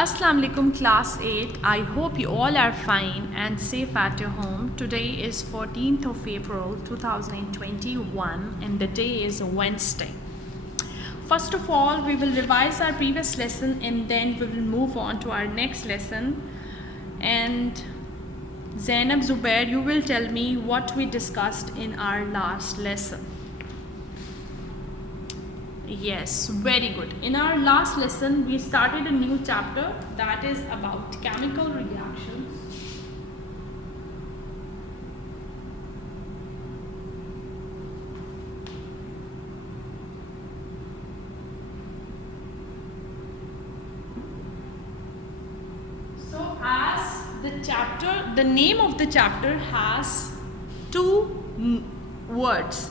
Assalamu alaikum class 8. I hope you all are fine and safe at your home. Today is 14th of April 2021 and the day is Wednesday. First of all, we will revise our previous lesson and then we will move on to our next lesson. And Zainab Zubair, you will tell me what we discussed in our last lesson. Yes, very good. In our last lesson, we started a new chapter that is about chemical reactions. So, as the name of the chapter has two words,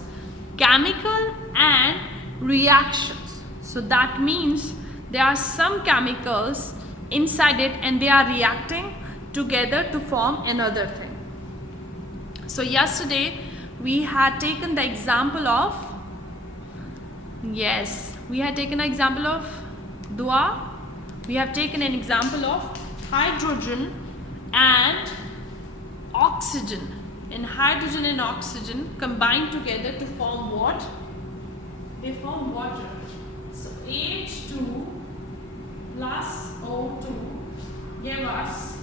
chemical and reactions. So that means there are some chemicals inside it and they are reacting together to form another thing. So yesterday we had taken the example of, dua. We have taken an example of hydrogen and oxygen. And hydrogen and oxygen combine together to form what? They form water. So H2 plus O2 give us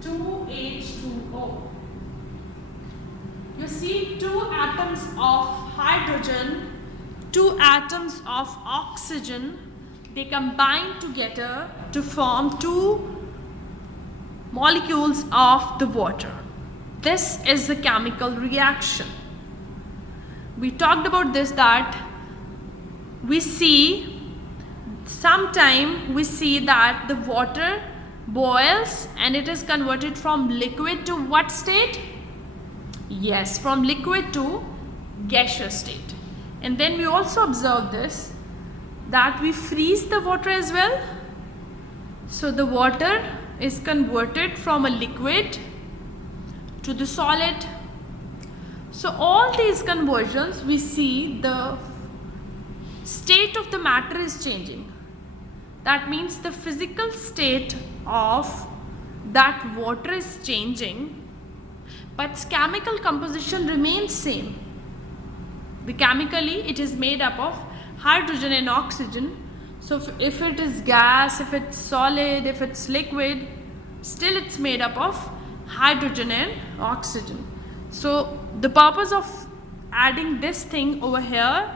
2H2O. You see, two atoms of hydrogen, two atoms of oxygen, they combine together to form two molecules of the water. This is the chemical reaction. We talked about this, that we see that the water boils and it is converted from liquid to what state? Yes, from liquid to gaseous state. And then we also observe this, that we freeze the water as well. So the water is converted from a liquid to the solid. So all these conversions, we see the state of the matter is changing. That means the physical state of that water is changing, but its chemical composition remains same. Chemically it is made up of hydrogen and oxygen. So if it is gas, if it's solid, if it's liquid, still it's made up of hydrogen and oxygen. So the purpose of adding this thing over here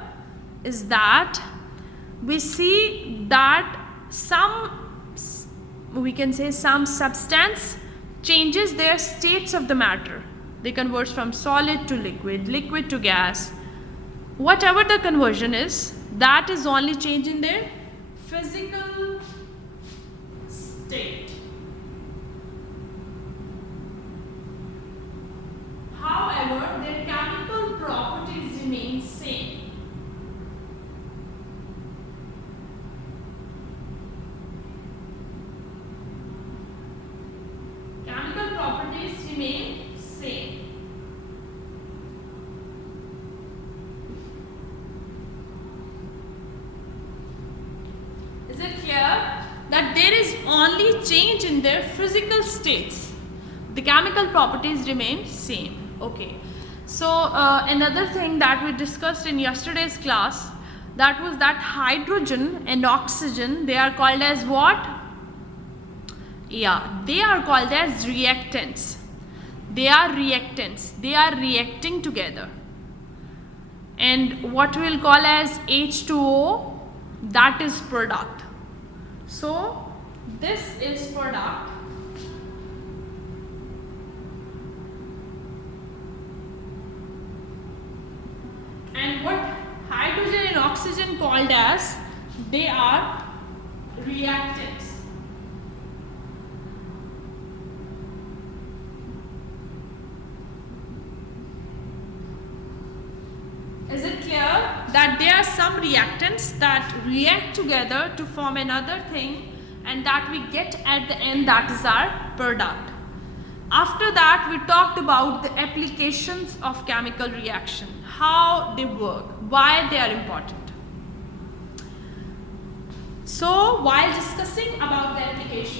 is that we see that some substance changes their states of the matter. They convert from solid to liquid, liquid to gas. Whatever the conversion is, that is only changing their physical state. However, their chemical properties remain same. Remain same. Is it clear that there is only change in their physical states? The chemical properties remain same. Okay. So another thing that we discussed in yesterday's class, that was that hydrogen and oxygen, they are called as what? Yeah, they are called as reactants. They are reactants. They are reacting together. And what we will call as H2O, that is product. So this is product. And what hydrogen and oxygen called as, they are reactants. Is it clear that there are some reactants that react together to form another thing and that we get at the end, that is our product. After that, we talked about the applications of chemical reaction, how they work, why they are important. So while discussing about the application,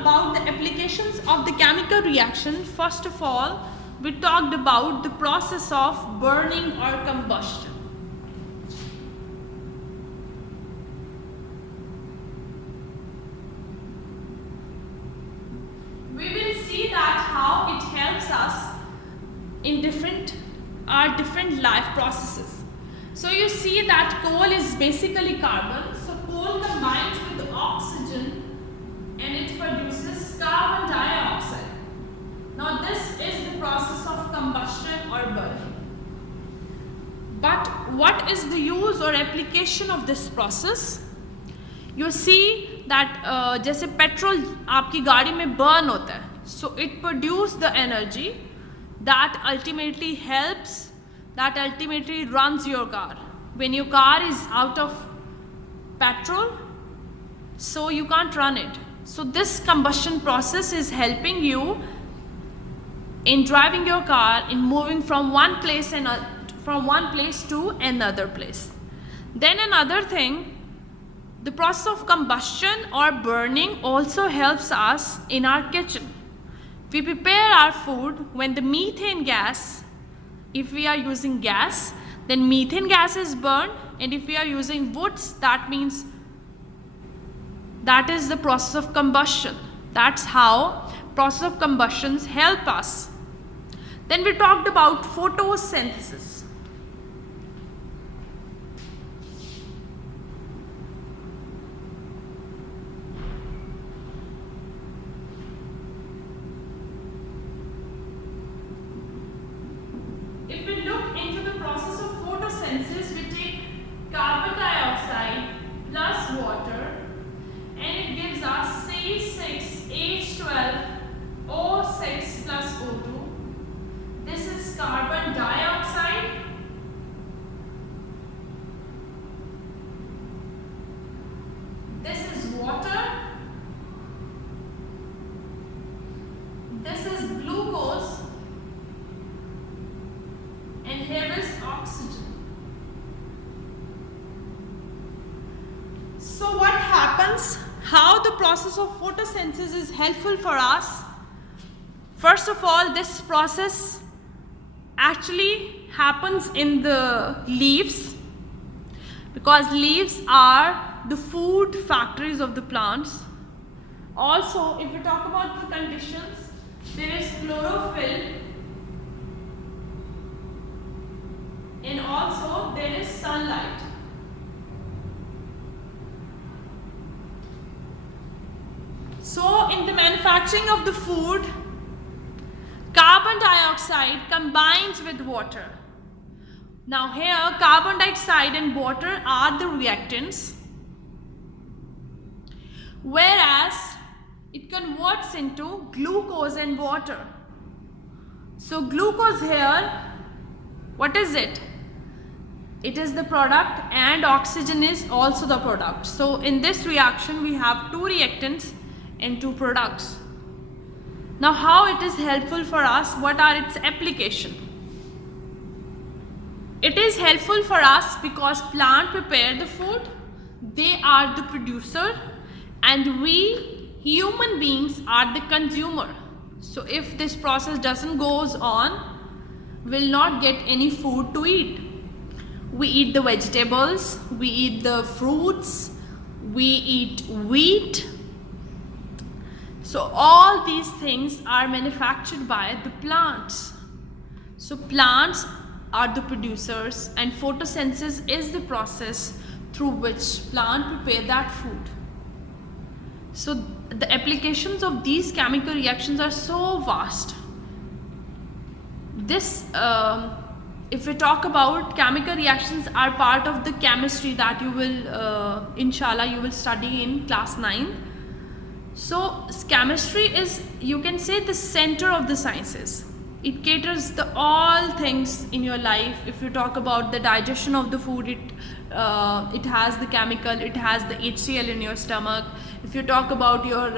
about the applications of the chemical reaction, first of all, we talked about the process of burning or combustion. We will see that how it helps us in our different life processes. So you see that coal is basically carbon. So coal combines with oxygen and it produces carbon dioxide. Now this is the process of combustion or burning. But what is the use or application of this process? You see that जैसे petrol आपकी गाड़ी में burn होता है, so it produces the energy that ultimately runs your car. When your car is out of petrol, so you can't run it. So this combustion process is helping you in driving your car, in moving from one place to another place. Then another thing, the process of combustion or burning also helps us in our kitchen. We prepare our food when the methane gas, if we are using gas, then methane gas is burned, and if we are using woods, that means that is the process of combustion. That's how process of combustions help us. Then we talked about photosynthesis. If we look into the process of photosynthesis, we take carbon dioxide plus water and it gives us C6H12O6 plus O2. This is carbon dioxide. This is water. This is glucose. And here is oxygen. So what happens? How the process of photosynthesis is helpful for us? First of all, this process actually happens in the leaves, because leaves are the food factories of the plants. Also, if we talk about the conditions, there is chlorophyll, and also there is sunlight. So in the manufacturing of the food, carbon dioxide combines with water. Now here carbon dioxide and water are the reactants, whereas it converts into glucose and water. So glucose here, what is it? It is the product, and oxygen is also the product. So in this reaction we have two reactants and two products. Now how it is helpful for us? What are its applications? It is helpful for us because plant prepare the food, they are the producer, and we human beings are the consumer. So if this process doesn't goes on, we'll not get any food to eat. We eat the vegetables, we eat the fruits, we eat wheat. So all these things are manufactured by the plants. So plants are the producers, and photosynthesis is the process through which plant prepare that food. So the applications of these chemical reactions are so vast. This if we talk about chemical reactions are part of the chemistry that you will inshallah you will study in class 9. So chemistry is, you can say, the center of the sciences. It caters the all things in your life. If you talk about the digestion of the food, it has the chemical, it has the HCl in your stomach. If you talk about your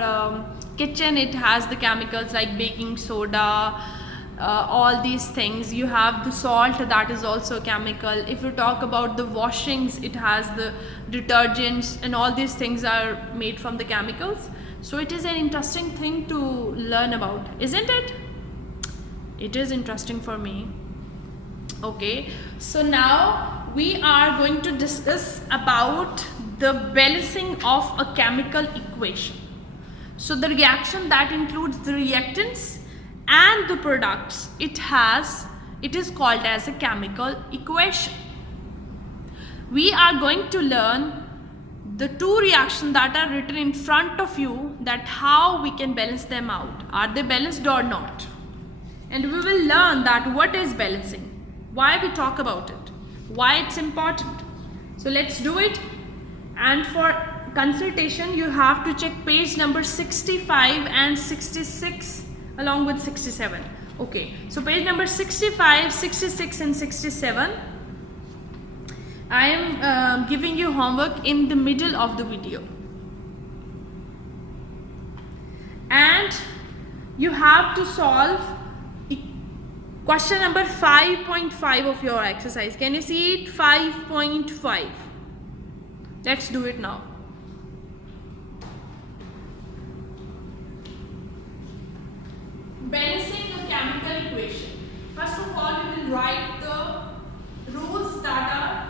kitchen, it has the chemicals like baking soda, all these things. You have the salt, that is also chemical. If you talk about the washings, it has the detergents, and all these things are made from the chemicals. So it is an interesting thing to learn about, isn't it? It is interesting for me. Okay, so now we are going to discuss about the balancing of a chemical equation. So the reaction that includes the reactants and the products, it is called as a chemical equation. We are going to learn the two reactions that are written in front of you, that how we can balance them out. Are they balanced or not? And we will learn that what is balancing, why we talk about it, why it's important. So let's do it. And for consultation, you have to check page number 65 and 66 along with 67. Okay, so page number 65, 66 and 67. I am giving you homework in the middle of the video. And you have to solve question number 5.5 of your exercise. Can you see it? 5.5. Let's do it now. Balancing a chemical equation. First of all, we will write the rules that are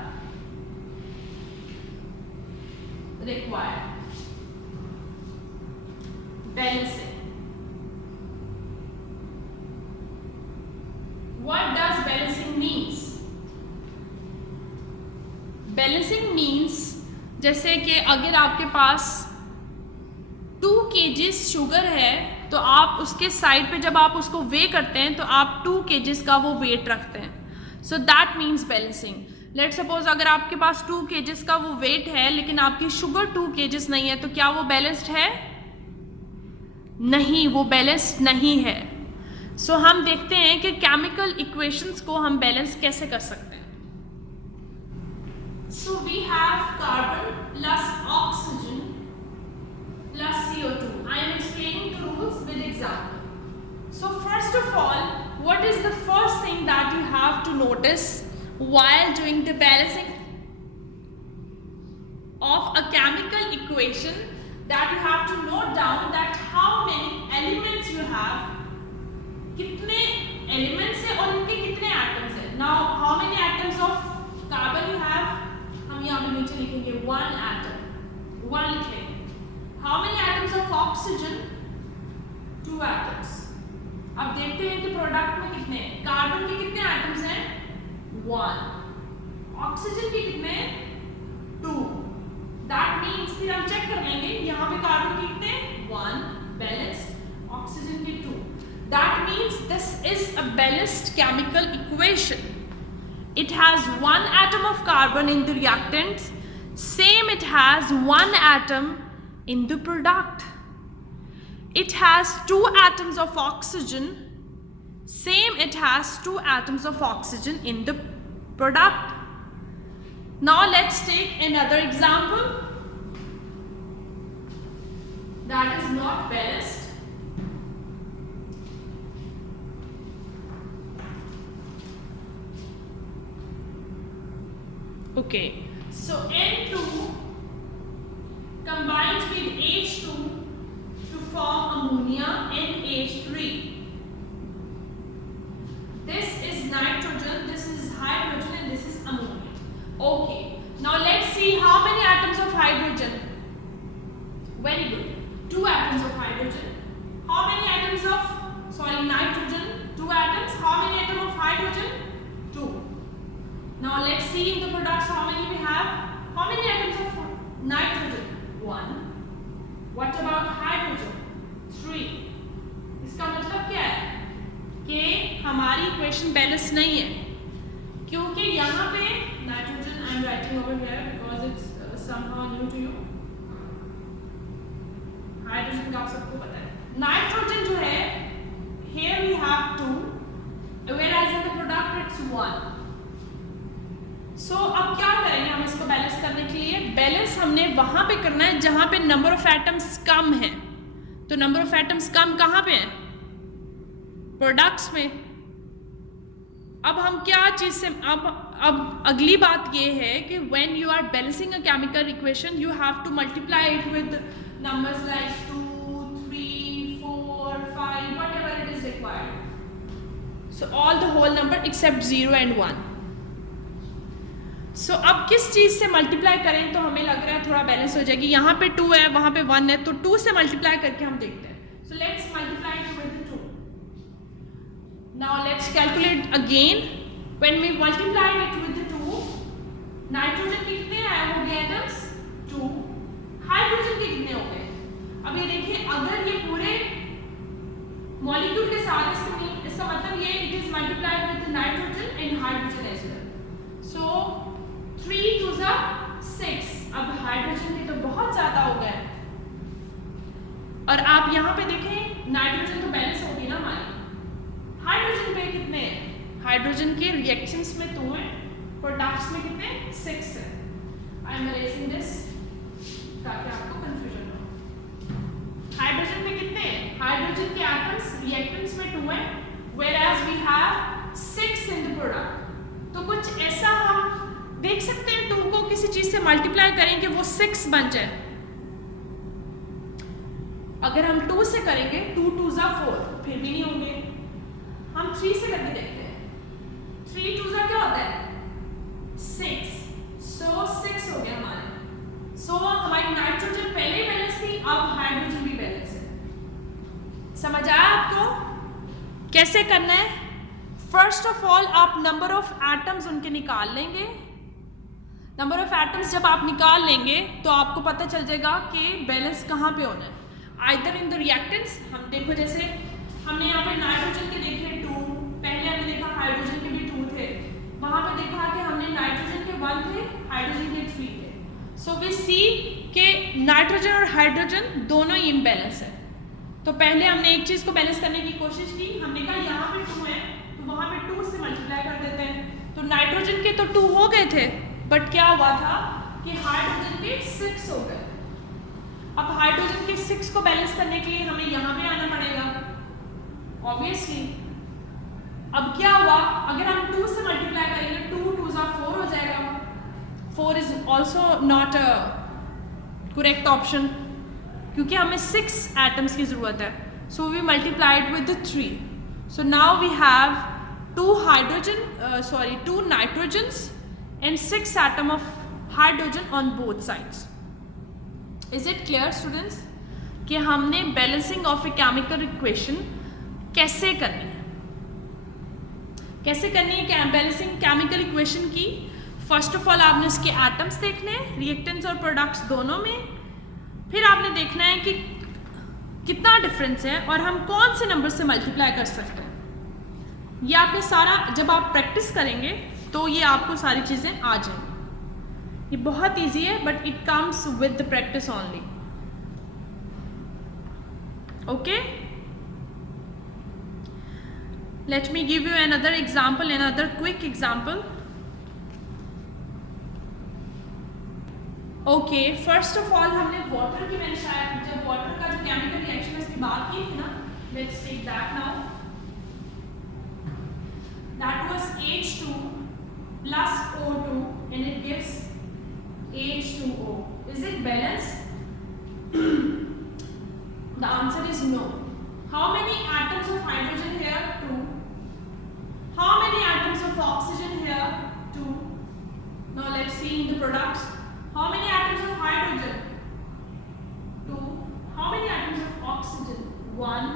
required. Balancing. What does balancing means? Balancing means जैसे कि अगर आपके पास 2 kgs sugar है तो आप उसके side पे जब आप उसको वे करते हैं तो आप 2 kgs का वो वेट रखते हैं. So that means balancing. Let suppose अगर आपके पास 2 kgs का वो वेट है लेकिन आपकी शुगर 2 kgs नहीं है, तो क्या वो बैलेंस्ड है? नहीं, वो बैलेंस्ड नहीं है. सो हम देखते हैं कि केमिकल इक्वेशंस को हम बैलेंस कैसे कर सकते हैं. So we have carbon plus oxygen plus CO2. I am explaining the rules with example. So first of all, what is the first thing that you have to notice while doing the balancing of a chemical equation? That you have to note down that how many elements you have, कितने elements हैं और इनके कितने atoms हैं. Now how many atoms of carbon you have? हम यहाँ पे नीचे लिखेंगे 1 atom, 1 लिखेंगे. How many atoms of oxygen? 2 atoms. अब देखते हैं कि प्रोडक्ट में कितने. कार्बन के कितने एटम्स हैं? 1. ऑक्सीजन के कितने? 2. दैट मीन्स फिर हम चेक कर लेंगे यहाँ पे कार्बन के कितने? 1 बैलेंस्ड, ऑक्सीजन के 2. That means this is a balanced chemical equation. It has 1 atom of carbon in the reactants. Same, it has 1 atom in the product. It has 2 atoms of oxygen. Same, it has 2 atoms of oxygen in the product. Now let's take another example that is not balanced. Okay, so N2 combines with H2 to form ammonia, NH3. This is nitrogen, this is hydrogen, and this is ammonia. Okay, now let's see how many atoms of hydrogen. Very good. 2 atoms of hydrogen. How many atoms of, nitrogen? 2 atoms. How many atoms of hydrogen? 2. Now let's see in the products how many we have. How many atoms of nitrogen? 1. What about hydrogen? 3. इसका मतलब क्या है कि हमारी equation balance नहीं है, क्योंकि यहाँ पे nitrogen I am writing over here because it's somehow new to you. Hydrogen का आप सबको पता है. नाइट्रोजन जो है here we have 2 whereas in the product it's 1. सो अब क्या करेंगे हम इसको बैलेंस करने के लिए? बैलेंस हमने वहां पे करना है जहां पे नंबर ऑफ एटम्स कम है. तो नंबर ऑफ एटम्स कम कहां पे है? प्रोडक्ट्स में. अब हम क्या चीज से अब अगली बात ये है कि when you are balancing a chemical equation you have to multiply it with numbers like 2, number except 0 and 1. सो अब किस चीज़ से मल्टीप्लाई करें तो हमें लग रहा है थोड़ा बैलेंस हो जाएगी. यहाँ पे 2 है, वहाँ पे 1 है, तो 2 से मल्टीप्लाई करके हम देखते हैं. So let's multiply it with 2. Now let's calculate again. When we multiply it with 2, nitrogen के कितने हो गए एटम्स? 2. हाइड्रोजन के कितने हो गए? अब ये देखिए, अगर ये पूरे मॉलिक्यूल के साथ इसका मतलब ये it is multiplied with nitrogen and hydrogen as well. So 3 2 6. अब हाइड्रोजन के तो बहुत ज्यादा हो गए. और आप यहाँ पे देखें, नाइट्रोजन तो बैलेंस होगी ना हमारी. हाइड्रोजन पे कितने हैं? हाइड्रोजन के रिएक्शंस में 2 हैं, प्रोडक्ट्स में कितने? 6 है. आई एम इरेजिंग दिस ताकि आपको कंफ्यूजन हो. हाइड्रोजन में कितने हैं? हाइड्रोजन के एटम्स रिएक्टेंट्स में 2 हैं, whereas we have 6 in the product. तो कुछ ऐसा हम देख सकते हैं 2 को किसी चीज से मल्टीप्लाई करें कि वो 6 बन जाए. अगर हम 2 से करेंगे, 2 2 4, फिर भी नहीं होंगे. हम 3 से करके देखते हैं. 3 2 क्या होता है? 6. सो 6 हो गया हमारे. सो हमारी नाइट्रोजन पहले ही बैलेंस थी, अब हाइड्रोजन भी बैलेंस है. समझ आया आपको कैसे करना है? फर्स्ट ऑफ ऑल आप नंबर ऑफ एटम्स उनके निकाल लेंगे. नंबर ऑफ एटम्स जब आप निकाल लेंगे तो आपको पता चल जाएगा कि बैलेंस कहाँ पे होना है. Either in the reactants. हम देखो, जैसे हमने यहाँ पे नाइट्रोजन के देखे 2, पहले हमने देखा हाइड्रोजन के भी 2 थे, वहाँ पे देखा कि हमने नाइट्रोजन के 1 थे, हाइड्रोजन के 3 थे. सो वी सी कि नाइट्रोजन और हाइड्रोजन दोनों ही इम्बैलेंस है. तो पहले हमने एक चीज़ को बैलेंस करने की कोशिश की. हमने कहा यहाँ पे 2 है तो वहाँ पे 2 से मल्टीप्लाई कर देते हैं. तो नाइट्रोजन के तो 2 हो गए थे, बट क्या हुआ था कि हाइड्रोजन के 6 हो गए. अब हाइड्रोजन के 6 को बैलेंस करने के लिए हमें यहाँ पे आना पड़ेगा ऑब्वियसली. अब क्या हुआ, अगर हम 2 से मल्टीप्लाई करेंगे, 2 2 4 हो जाएगा. 4 is also not a correct option क्योंकि हमें 6 एटम्स की जरूरत है. So we multiplied with 3. So now we have 2 nitrogens and 6 atom of hydrogen on both sides. Is it clear students कि हमने balancing of a chemical equation कैसे करनी है? कैसे करनी है क्या बैलेंसिंग केमिकल इक्वेशन की? फर्स्ट ऑफ ऑल आपने उसके एटम्स देखने हैं, रिएक्टेंट्स और प्रोडक्ट्स दोनों में. फिर आपने देखना है कि कितना डिफरेंस है और हम कौन से नंबर से मल्टीप्लाई कर सकते हैं. ये आपने सारा जब आप प्रैक्टिस करेंगे तो ये आपको सारी चीज़ें आ जाएंगी. ये बहुत इजी है but it comes with the practice only. Okay, let me give you another example, another quick example. Okay, first of all हमने वाटर की, मैंने शायद जब वाटर का जो केमिकल रिएक्शन है उसकी बात की थी ना. Let's take that now. That was H2 plus O2 and it gives H2O. Is it balanced? The answer is no. How many atoms of hydrogen here? 2. How many atoms of oxygen here? 2. Now let's see in the products. How many atoms of hydrogen? 2. How many atoms of oxygen? 1.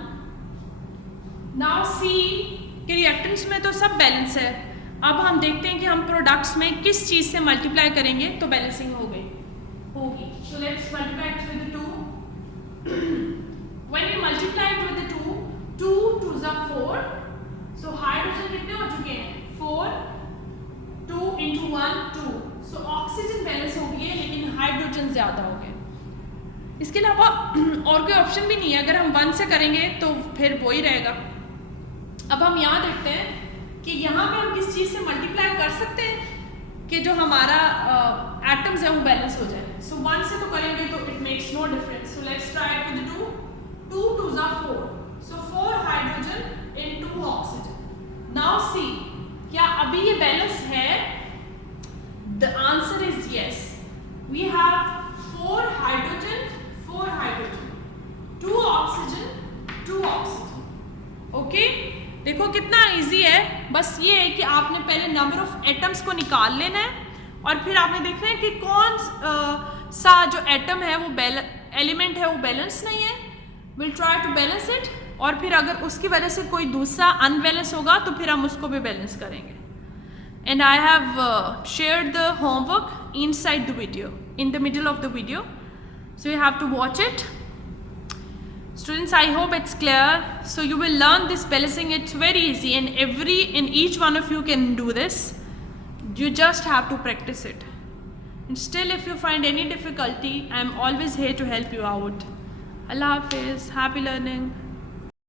Now see कि reactants में तो सब balance है. अब हम देखते हैं कि हम प्रोडक्ट्स में किस चीज़ से मल्टीप्लाई करेंगे तो बैलेंसिंग होगी. So let's multiply it with 2. When we multiply it with 2, 2 2 4. So hydrogen कितने हो चुके हैं? 4. 2 into 1 2. सो ऑक्सीजन बैलेंस हो गई है लेकिन हाइड्रोजन ज़्यादा हो गए. इसके अलावा और कोई ऑप्शन भी नहीं है. अगर हम 1 से करेंगे तो फिर वो ही रहेगा. अब हम यहाँ देखते हैं कि यहाँ पे हम किस चीज़ से मल्टीप्लाई कर सकते हैं कि जो हमारा एटम्स है वो बैलेंस हो जाए. सो 1 से तो करेंगे तो it makes no difference. So let's try it with 2. 2 2 4. So 4 hydrogen in 2 oxygen. Now see, क्या अभी ये बैलेंस है? The answer is yes. We have 4 hydrogen 2 oxygen 2 oxygen. Okay, देखो कितना इजी है, बस ये है कि आपने पहले नंबर ऑफ एटम्स को निकाल लेना है और फिर आपने देखना है कि कौन सा जो एटम है वो एलिमेंट है वो बैलेंस नहीं है, will try to balance it, और फिर अगर उसकी वजह से कोई दूसरा अनबैलेंस होगा तो फिर हम उसको भी बैलेंस करेंगे. And I have shared the homework inside the video, in the middle of the video, so you have to watch it. Students, I hope it's clear. So you will learn this balancing. It's very easy, and each one of you can do this. You just have to practice it. And still, if you find any difficulty, I am always here to help you out. Allah Hafiz. Happy learning.